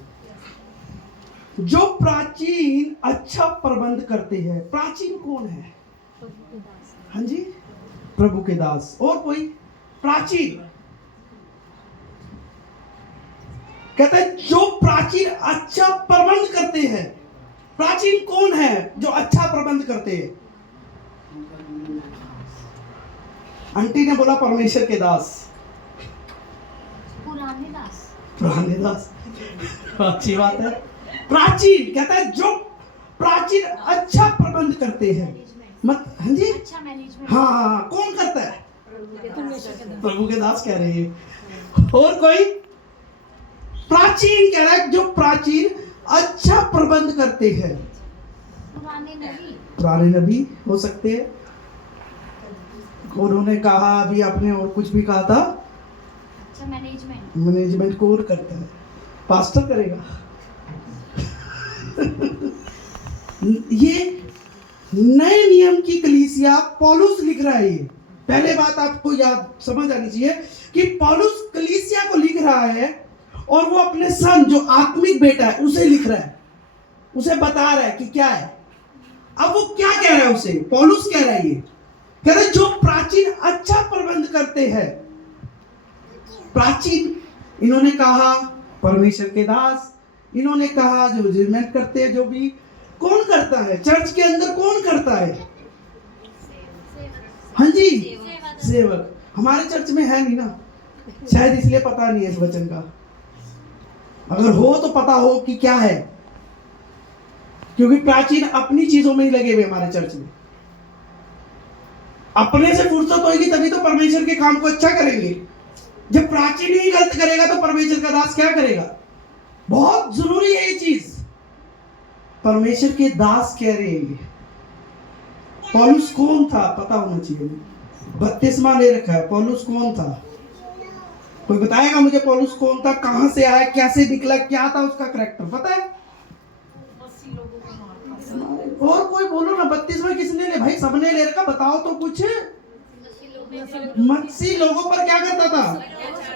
जो प्राचीन अच्छा प्रबंध करते हैं। प्राचीन कौन है? हाँ जी, प्रभु के दास। और कोई? प्राचीन कहते हैं जो प्राचीन अच्छा प्रबंध करते हैं। प्राचीन कौन है जो अच्छा प्रबंध करते हैं? आंटी ने बोला परमेश्वर के दास, पुराने दास। अच्छी बात है। प्राचीन कहता है जो प्राचीन अच्छा प्रबंध करते हैं। मत हाँ जी, अच्छा मैनेजमेंट। हाँ, कौन करता है? प्रभु के दास कह रहे हैं। और कोई? प्राचीन कह रहा है जो प्राचीन अच्छा प्रबंध करते हैं। पुराने नबी हो सकते हैं। उन्होंने कहा, अभी आपने और कुछ भी कहा था। अच्छा मैनेजमेंट। मैनेजमेंट कौन करता है? पास्टर करेगा। ये नए नियम की कलीसिया पौलुस लिख रहा है। ये पहले बात आपको याद समझ आनी चाहिए कि पौलुस कलीसिया को लिख रहा है और वो अपने सन जो आत्मिक बेटा है उसे लिख रहा है, उसे बता रहा है कि क्या है। अब वो क्या कह रहा है? उसे पौलुस कह रहा है, ये कह रहा है जो प्राचीन अच्छा प्रबंध करते हैं। प्राचीन इन्होंने कहा परमेश्वर के दास, इन्होंने कहा जो जजमेंट करते हैं। जो भी कौन करता है चर्च के अंदर? कौन करता है? हाँ जी, सेवक। हमारे चर्च में है नहीं ना, शायद इसलिए पता नहीं है इस वचन का। अगर हो तो पता हो कि क्या है, क्योंकि प्राचीन अपनी चीजों में ही लगे हुए हमारे चर्च में। अपने से फुर्सत होगी तभी तो परमेश्वर के काम को अच्छा करेंगे। जब प्राचीन ही गलत करेगा तो परमेश्वर का दास क्या करेगा? बहुत जरूरी है ये चीज। परमेश्वर के दास कह रहे हैं। पौलुस कौन था पता होना चाहिए। बपतिस्मा ले रखा है। पौलुस कौन था? कोई बताएगा मुझे पौलुस कौन था? कहां से आया? कैसे निकला? क्या था उसका करैक्टर? पता है? और कोई बोलो ना, बपतिस्मा किसने ले? भाई सबने ले रखा, बताओ तो कुछ। मसीह लोगों पर क्या करता था?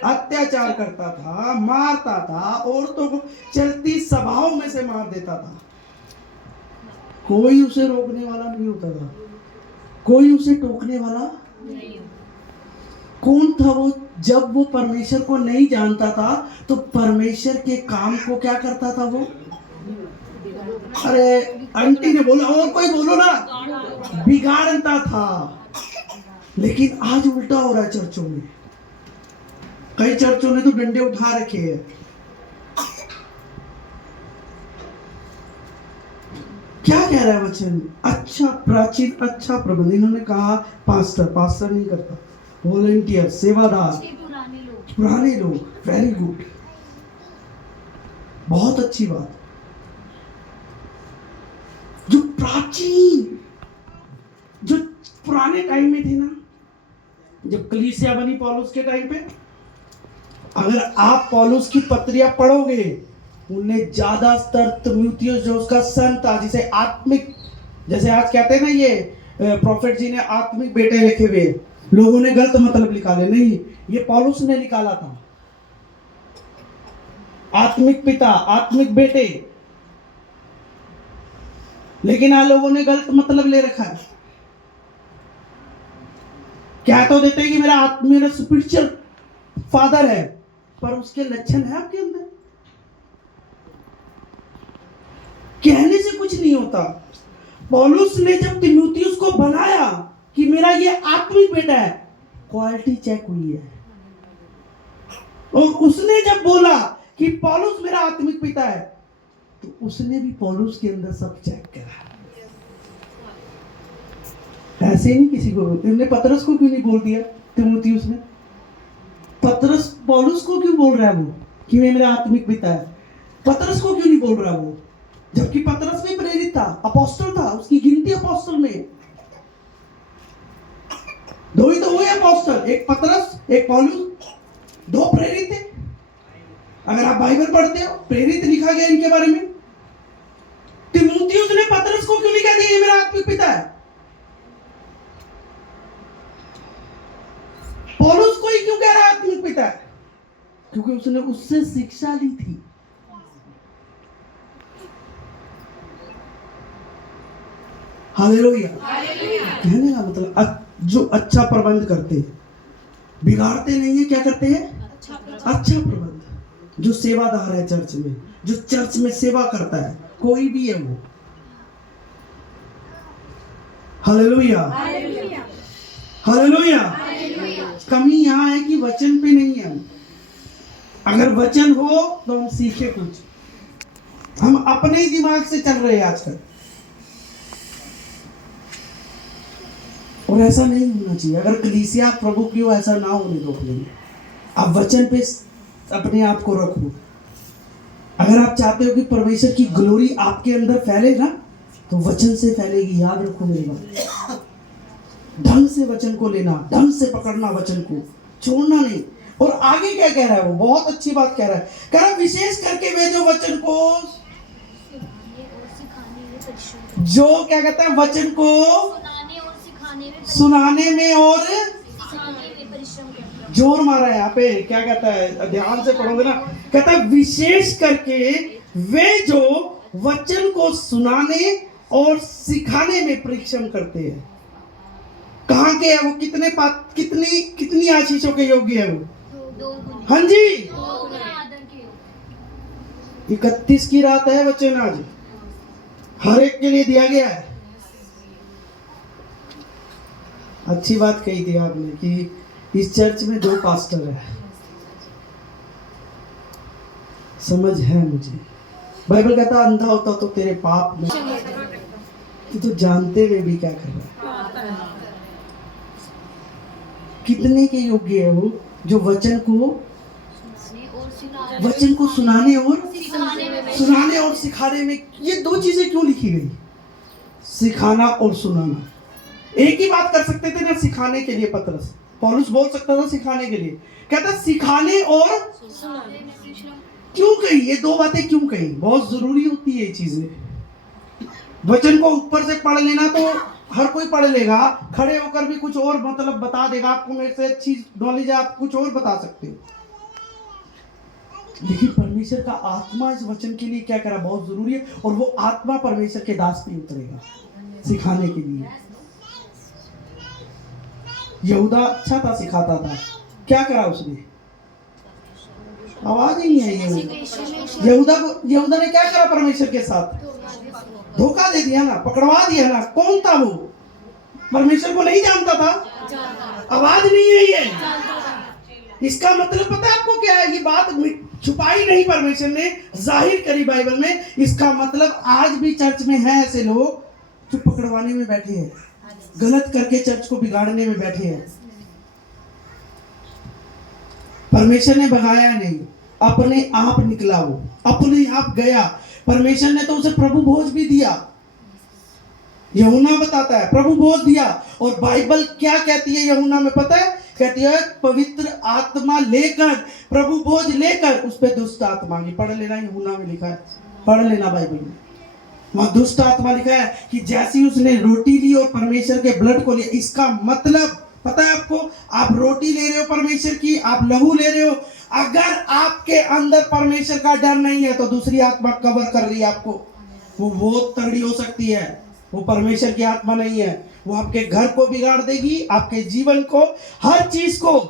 अत्याचार करता था, मारता था, औरतों को चलती सभाओं में से मार देता था। कोई उसे रोकने वाला नहीं होता था, कोई उसे टोकने वाला नहीं। कौन था वो? जब वो परमेश्वर को नहीं जानता था तो परमेश्वर के काम को क्या करता था वो? अरे आंटी ने बोला, और कोई बोलो ना, बिगाड़ता था। लेकिन आज उल्टा हो रहा है चर्चों में। कई चर्चों ने तो डंडे उठा रखे हैं। क्या कह रहा है वचन? अच्छा प्राचीन अच्छा प्रबंध। इन्होंने कहा पास्टर नहीं करता, वॉलंटियर, सेवादार, पुराने लोग। वेरी गुड, बहुत अच्छी बात। जो प्राचीन, जो पुराने टाइम में थे ना, जब कलीसिया बनी पौलुस के टाइम पे, अगर आप पौलुस की पत्रियां पढ़ोगे, उन्हें ज्यादातर तीमुथियुस जो उसका सन था, जिसे आत्मिक, जैसे आज कहते हैं ना ये प्रोफेट जी ने आत्मिक बेटे लिखे हुए, लोगों ने गलत मतलब निकाले, नहीं, ये पौलुस ने निकाला था। आत्मिक पिता, आत्मिक बेटे, लेकिन आज लोगों ने गलत मतलब ले रखा है। क्या तो देते हैं कि मेरा स्पिरिचुअल फादर है, पर उसके लक्षण है आपके अंदर? कहने से कुछ नहीं होता। पौलुस ने जब तीमुथियुस को बनाया कि मेरा ये आत्मिक बेटा है, क्वालिटी चेक हुई है। और उसने जब बोला कि पौलुस मेरा आत्मिक पिता है, तो उसने भी पौलुस के अंदर सब चेक करा। ऐसे नहीं किसी को, तुमने पतरस को क्यों नहीं बोल दिया तीमुथियुस ने? पतरस पौलुस को क्यों बोल रहा है वो कि वे मेरा आत्मिक पिता है? पतरस को क्यों नहीं बोल रहा वो, जबकि पतरस भी प्रेरित था, अपोस्टल था, उसकी गिनती अपोस्टल में। दो ही तो हुए अपोस्टल, एक पतरस एक पौलुस, दो प्रेरित थे। अगर आप बाइबल पढ़ते हो प्रेरित लिखा गया इनके बारे में। तीमुथियुस ने पतरस को क्यों नहीं कह दिया ये मेरा आत्मिक पिता है? पौलुस को ही क्यों कह रहा है आत्मिक पिता है? क्योंकि उसने उससे शिक्षा ली थी। हालेलुया। कहने का मतलब जो अच्छा प्रबंध करते हैं, बिगाड़ते नहीं है, क्या करते हैं? अच्छा प्रबंध। जो सेवादार है चर्च में, जो चर्च में सेवा करता है, कोई भी है वो। Hallelujah, hallelujah. कमी यहाँ है कि वचन पे नहीं है। अगर वचन हो तो हम सीखे कुछ, हम अपने ही दिमाग से चल रहे हैं आजकल, और ऐसा नहीं होना चाहिए। अगर कलीसिया प्रभु की हो, ऐसा ना होने दो अपने में। आप वचन पे अपने आप को रखो। अगर आप चाहते हो कि परमेश्वर की ग्लोरी आपके अंदर फैले ना, तो वचन से फैलेगी। याद रखो मेरी बात। ढंग से वचन को लेना, ढंग से पकड़ना, वचन को छोड़ना नहीं। और आगे क्या कह रहा है वो, बहुत अच्छी बात कह रहा है। कह रहा है विशेष करके वे जो वचन को, जो क्या कहता है, वचन को सुनाने में और जोर मारा है यहाँ पे। क्या कहता है, ध्यान से पढ़ोगे ना, कहता है विशेष करके वे जो वचन को सुनाने और सिखाने में परिश्रम करते हैं। कहाँ के है वो? कितनी आशीषों के योग्य है वो? हाँ जी, 31 की रात है वचन आज, हर एक के लिए दिया गया है। अच्छी बात कही थी आपने कि इस चर्च में 2 पास्टर है। समझ है मुझे। बाइबल कहता अंधा होता तो तेरे पाप में, तो जानते हुए भी क्या कर रहा है? कितने के योग्य है वो जो वचन को सुनाने और सिखाने में। ये 2 चीजें क्यों लिखी गई? सिखाना और सुनाना। एक ही बात कर सकते थे ना सिखाने के लिए, पतरस पौलुस बोल सकता था सिखाने के लिए। कहता सिखाने और क्यों कही? ये 2 बातें क्यों कही? बहुत जरूरी होती है ये चीजें। वचन को ऊपर से पढ़ लेना तो हर कोई पढ़ लेगा, खड़े होकर भी कुछ और मतलब बता देगा आपको। मेरे से अच्छी नॉलेज है, आप कुछ और बता सकते हो। लेकिन परमेश्वर का आत्मा इस वचन के लिए क्या करा, बहुत जरूरी है। और वो आत्मा परमेश्वर के दास पे उतरेगा सिखाने के लिए। यहूदा अच्छा था, सिखाता था। क्या करा उसने? आवाज ही नहीं आई। यहूदा ने क्या करा परमेश्वर के साथ? धोखा दे दिया ना, पकड़वा दिया ना। कौन था वो? परमेश्वर को नहीं जानता था, आवाज नहीं आई है। इसका मतलब पता है आपको क्या है? ये बात छुपाई नहीं, परमेश्वर ने जाहिर करी बाइबल में। इसका मतलब आज भी चर्च में है ऐसे लोग जो पकड़वाने में बैठे हैं, गलत करके चर्च को बिगाड़ने में बैठे हैं। परमेश्वर ने भगाया नहीं, अपने आप निकला, वो अपने आप गया। परमेश्वर ने तो उसे प्रभु भोज भी दिया। यूहन्ना बताता है प्रभु भोज दिया। और बाइबल क्या कहती है यूहन्ना में पता है? कहती है पवित्र आत्मा लेकर, प्रभु भोज लेकर उस पे दुष्ट आत्मा की। पढ़ लेना, यूहन्ना में लिखा है, पढ़ लेना बाइबल में। वहां दुष्ट आत्मा लिखा है कि जैसी उसने रोटी ली और परमेश्वर के ब्लड को लिया। इसका मतलब पता है आपको? आप रोटी ले रहे हो परमेश्वर की, आप लहू ले रहे हो। अगर आपके अंदर परमेश्वर का डर नहीं है तो दूसरी आत्मा कवर कर रही है आपको। वो बहुत तगड़ी हो सकती है, वो परमेश्वर की आत्मा नहीं है। वो आपके घर को बिगाड़ देगी, आपके जीवन को, हर चीज को,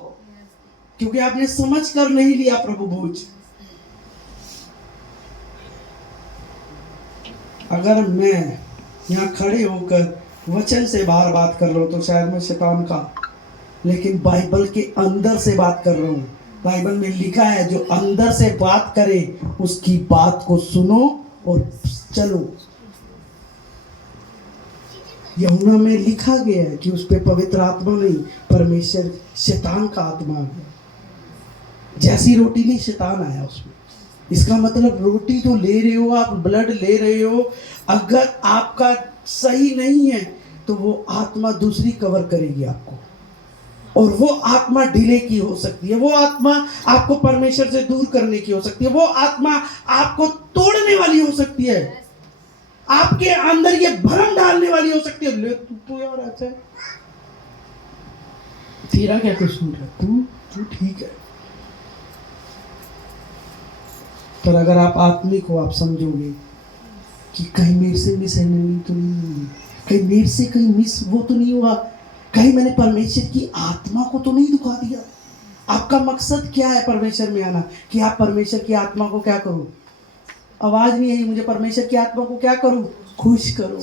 क्योंकि आपने समझ कर नहीं लिया प्रभु भोज। अगर मैं यहाँ खड़े होकर वचन से बाहर बात कर रहा हूँ तो शायद मैं शैतान का, लेकिन बाइबल के अंदर से बात कर रहा हूँ। बाइबल में लिखा है जो अंदर से बात करे उसकी बात को सुनो और चलो। यूहन्ना में लिखा गया है कि उस पे पवित्र आत्मा नहीं, परमेश्वर शैतान का आत्मा आ गया। जैसी रोटी नहीं, शैतान आया उसमें। इसका मतलब रोटी जो ले रहे हो आप, ब्लड ले रहे हो, अगर आपका सही नहीं है तो वो आत्मा दूसरी कवर करेगी आपको, और वो आत्मा डिले की हो सकती है, वो आत्मा आपको परमेश्वर से दूर करने की हो सकती है, वो आत्मा आपको तोड़ने वाली हो सकती है, आपके अंदर ये भ्रम डालने वाली हो सकती है। ले तू यार ऐसा है, तेरा क्या कसूर है, तू ठीक है। पर अगर आप आत्मिक हो, आप समझोगे कि कहीं मेरे से मिसअंडरस्टैंडिंग तो नहीं हुई, कहीं मेरे से कहीं मिस वो तो नहीं हुआ, कहीं मैंने परमेश्वर की आत्मा को तो नहीं दुखा दिया। आपका मकसद क्या है परमेश्वर में आना? कि आप परमेश्वर की आत्मा को क्या करो? आवाज नहीं आई मुझे। परमेश्वर की आत्मा को क्या करूं? खुश करो।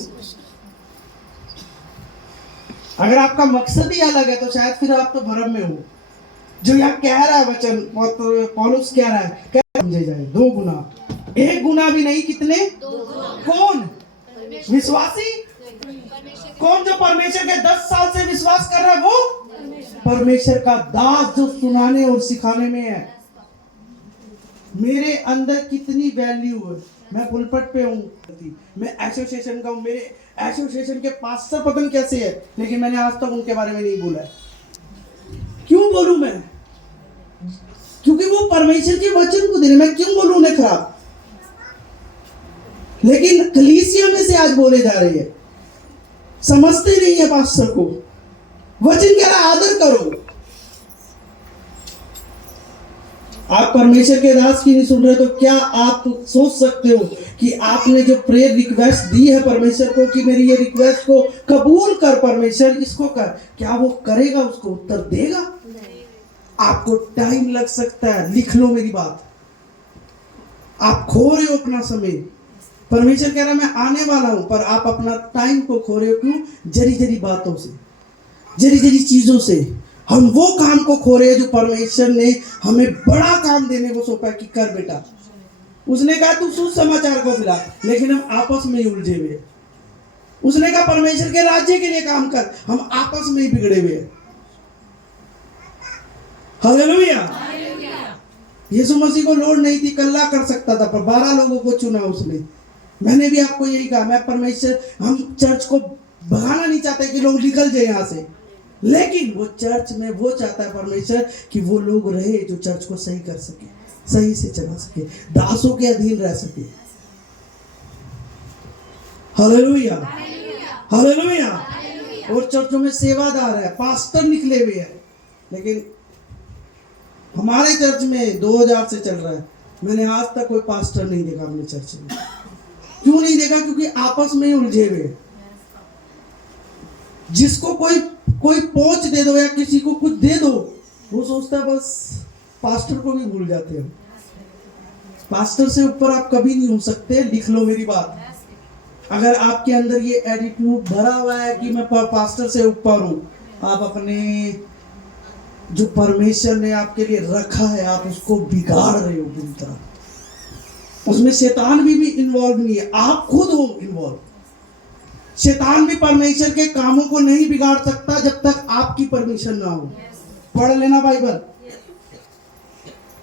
अगर आपका मकसद ही अलग है तो शायद फिर आप तो भ्रम में हो। जो यहाँ कह रहा है वचन, पौलुस कह रहा है, क्या समझे जाए? 2 गुना, 1 गुना भी नहीं, कितने? 2 गुना। कौन? विश्वासी। कौन? जो परमेश्वर के 10 साल से विश्वास कर रहा है, वो परमेश्वर का दास जो सुनाने और सिखाने में है। मेरे अंदर कितनी वैल्यू है। मैं पुलपट पे हूँ, मैं एसोसिएशन का हूँ, मेरे एसोसिएशन के पास्टर पता नहीं कैसे है, लेकिन मैंने आज तक उनके बारे में नहीं बोला है। क्यों बोलूं मैं? क्योंकि वो परमेश्वर के वचन को दे रहे। मैं क्यों बोलूं उन्हें खराब? लेकिन कलीसिया में से आज बोले जा रहे हैं, समझते नहीं है पास्टर को। वचन कह रहा आदर करो। आप परमेश्वर के दास की नहीं सुन रहे तो क्या आप सोच सकते हो कि आपने जो प्रेयर रिक्वेस्ट दी है परमेश्वर को कि मेरी ये रिक्वेस्ट को कबूल कर परमेश्वर, इसको कर, क्या वो करेगा? उसको उत्तर देगा? आपको टाइम लग सकता है, लिख लो मेरी बात। आप खो रहे हो अपना समय। परमेश्वर कह रहा मैं आने वाला हूं, पर आप अपना टाइम को खो रहे हो। क्यों? जरी जरी बातों से, जरी जरी चीजों से हम वो काम को खो रहे हैं जो परमेश्वर ने हमें बड़ा काम देने को सौंपा कि कर बेटा। उसने कहा तू सुसमाचार को फैला, लेकिन हम आपस में ही उलझे हुए। उसने कहा परमेश्वर के राज्य के लिए काम कर, हम आपस में ही बिगड़े हुए। हालेलुया। यीशु मसीह को लोड़ नहीं थी, कल्ला कर सकता था, पर 12 लोगों को चुना उसने। मैंने भी आपको यही कहा, मैं परमेश्वर, हम चर्च को भगाना नहीं चाहते कि लोग निकल जाए यहाँ से, लेकिन वो चर्च में वो चाहता है परमेश्वर कि वो लोग रहे जो चर्च को सही कर सके, सही से चला सके, दासों के अधीन रह सके। Hallelujah, hallelujah. और चर्चों में सेवादार है, पास्टर निकले हुए हैं, लेकिन हमारे चर्च में 2000 से चल रहा है, मैंने आज तक कोई पास्टर नहीं देखा अपने चर्च में। क्यों नहीं देखा? क्योंकि आपस में ही उलझे हुए। जिसको कोई पहुंच दे दो या किसी को कुछ दे दो, वो सोचता है बस पास्टर को भी भूल जाते हैं। पास्टर से ऊपर आप कभी नहीं हो सकते। लिख लो मेरी बात। अगर आपके अंदर ये एटीट्यूड भरा हुआ है कि मैं पास्टर से ऊपर हूं, आप अपने जो परमेश्वर ने आपके लिए रखा है, आप उसको बिगाड़ रहे हो पूरी तरह। उसमें शैतान भी इन्वॉल्व नहीं है, आप खुद हो इन्वॉल्व। शैतान भी परमेश्वर के कामों को नहीं बिगाड़ सकता जब तक आपकी परमिशन ना हो। पढ़ लेना बाइबल।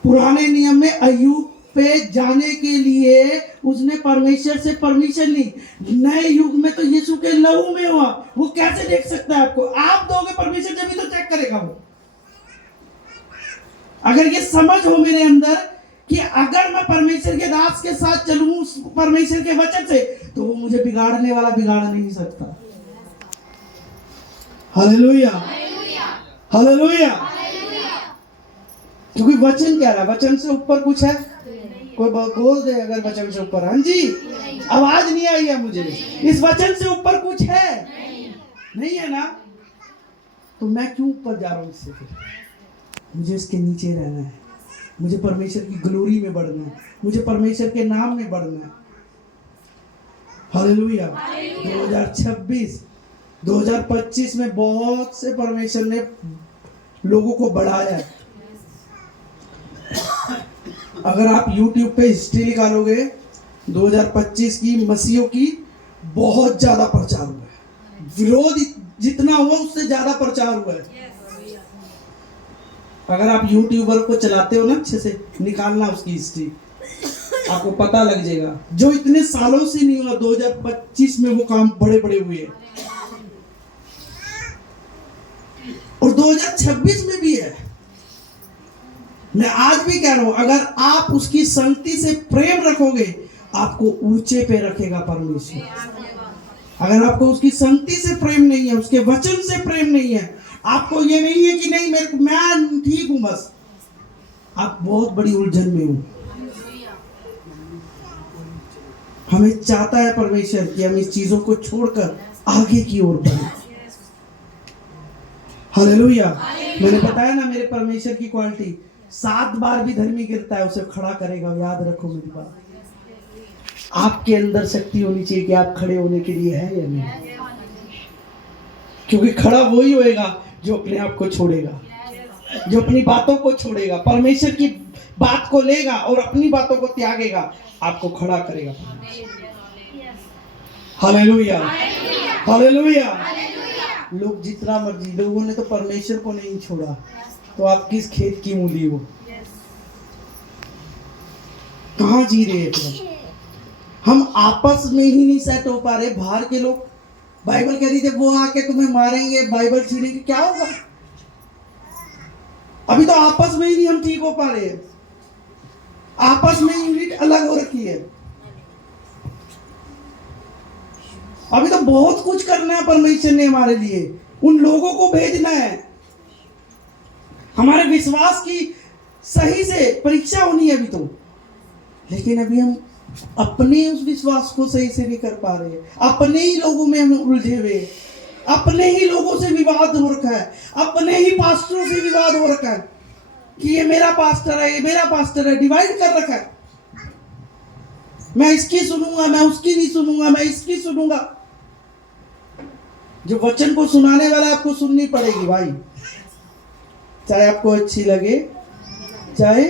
पुराने नियम में अय्यूब पे जाने के लिए उसने परमेश्वर से परमिशन ली। नए युग में तो यीशु के लहू में हुआ, वो कैसे देख सकता है आपको? आप दोगे परमिशन जब ही तो चेक करेगा वो। अगर ये समझ हो मेरे अंदर कि अगर मैं परमेश्वर के दास के साथ चलूं परमेश्वर के वचन से, तो वो मुझे बिगाड़ने वाला बिगाड़ नहीं सकता। Hallelujah, hallelujah. क्योंकि वचन क्या है? वचन से ऊपर कुछ है? कोई बोल दे अगर वचन से ऊपर। हाँ जी, आवाज नहीं आई है मुझे। इस वचन से ऊपर कुछ है? नहीं है ना? तो मैं क्यों ऊपर जा रहा हूं इससे? फिर मुझे इसके नीचे रहना है, मुझे परमेश्वर की ग्लोरी में बढ़ना है, मुझे परमेश्वर के नाम में बढ़ना है। हालेलुया। 2026 2025 में बहुत से परमेश्वर ने लोगों को बढ़ाया है। अगर आप YouTube पे हिस्ट्री निकालोगे 2025 की मसीहों की बहुत ज्यादा प्रचार हुआ है। विरोध जितना हुआ उससे ज्यादा प्रचार हुआ है। अगर आप यूट्यूबर को चलाते हो ना, अच्छे से निकालना उसकी हिस्ट्री, आपको पता लग जाएगा। जो इतने सालों से नहीं हुआ, 2025 में वो काम बड़े बड़े हुए और 2026 में भी है। मैं आज भी कह रहा हूं, अगर आप उसकी संगति से प्रेम रखोगे, आपको ऊंचे पे रखेगा परमेश्वर। अगर आपको उसकी संगति से प्रेम नहीं है, उसके वचन से प्रेम नहीं है, आपको ये नहीं है कि नहीं मैं ठीक हूं, बस आप बहुत बड़ी उलझन में हो। हमें चाहता है परमेश्वर कि हम इस चीजों को छोड़कर आगे की ओर बढ़े। हालेलुया। मैंने बताया ना मेरे परमेश्वर की क्वालिटी, 7 बार भी धर्मी गिरता है उसे खड़ा करेगा। याद रखो मेरी बात। आपके अंदर शक्ति होनी चाहिए कि आप खड़े होने के लिए है या नहीं, क्योंकि खड़ा वही होएगा जो अपने आप को छोड़ेगा, जो अपनी बातों को छोड़ेगा, परमेश्वर की बात को लेगा और अपनी बातों को त्यागेगा, आपको खड़ा करेगा। Hallelujah, hallelujah. लोग जितना मर्जी, लोगों ने तो परमेश्वर को नहीं छोड़ा, तो आप किस खेत की मूली हो? कहाँ जी रहे हैं? हम आपस में ही नहीं सेट हो पा रहे। बाहर के लोग, बाइबल कह रही थी वो आके तुम्हें मारेंगे, बाइबल छीनेंगे, क्या होगा? अभी तो आपस में ही नहीं हम ठीक हो पा रहे हैं। आपस में यूनिट अलग हो रखी है। अभी तो बहुत कुछ करना है परमेश्वर ने हमारे लिए। उन लोगों को भेजना है, हमारे विश्वास की सही से परीक्षा होनी है अभी तो। लेकिन अभी हम अपने उस विश्वास को सही से नहीं कर पा रहे। अपने ही लोगों में हम उलझे हुए, अपने ही लोगों से विवाद हो रखा है, अपने ही पास्टरों से विवाद हो रखा है कि ये मेरा पास्टर है, ये मेरा पास्टर है। डिवाइड कर रखा है। मैं इसकी सुनूंगा, मैं उसकी नहीं सुनूंगा, मैं इसकी सुनूंगा। जो वचन को सुनाने वाला है, आपको सुननी पड़ेगी भाई, चाहे आपको अच्छी लगे चाहे।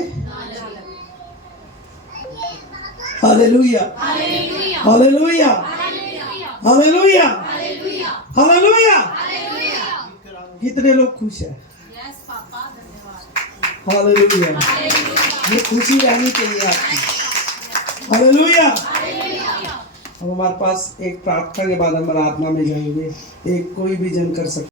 Hallelujah, hallelujah, hallelujah, hallelujah. कितने लोग खुश हैं? हालेलुया। ये खुशी रहनी चाहिए आपकी। हालेलुया। अब हमारे पास एक प्रार्थना के बाद हम आराधना में जाएंगे। एक कोई भी जन कर सकते।